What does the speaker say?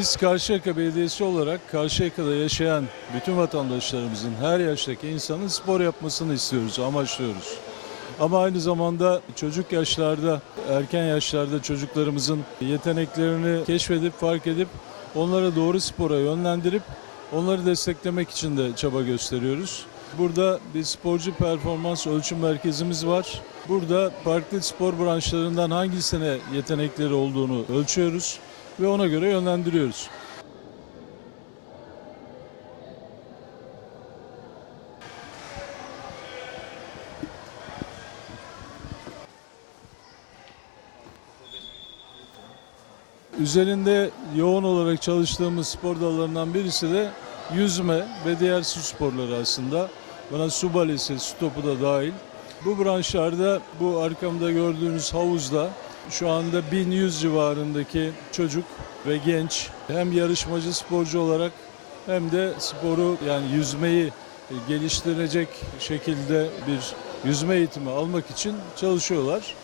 Karşıyaka Belediyesi olarak Karşıyaka'da yaşayan bütün vatandaşlarımızın her yaştaki insanın spor yapmasını istiyoruz, amaçlıyoruz. Ama aynı zamanda çocuk yaşlarda, erken yaşlarda çocuklarımızın yeteneklerini keşfedip, fark edip onlara doğru spora yönlendirip onları desteklemek için de çaba gösteriyoruz. Burada bir sporcu performans ölçüm merkezimiz var. Burada farklı spor branşlarından hangisine yetenekleri olduğunu ölçüyoruz ve ona göre yönlendiriyoruz. Üzerinde yoğun olarak çalıştığımız spor dallarından birisi de yüzme ve diğer su sporları aslında. Buna su balesi, su topu da dahil. Bu branşlarda bu arkamda gördüğünüz havuzda şu anda 1100 civarındaki çocuk ve genç hem yarışmacı sporcu olarak hem de sporu yani yüzmeyi geliştirecek şekilde bir yüzme eğitimi almak için çalışıyorlar.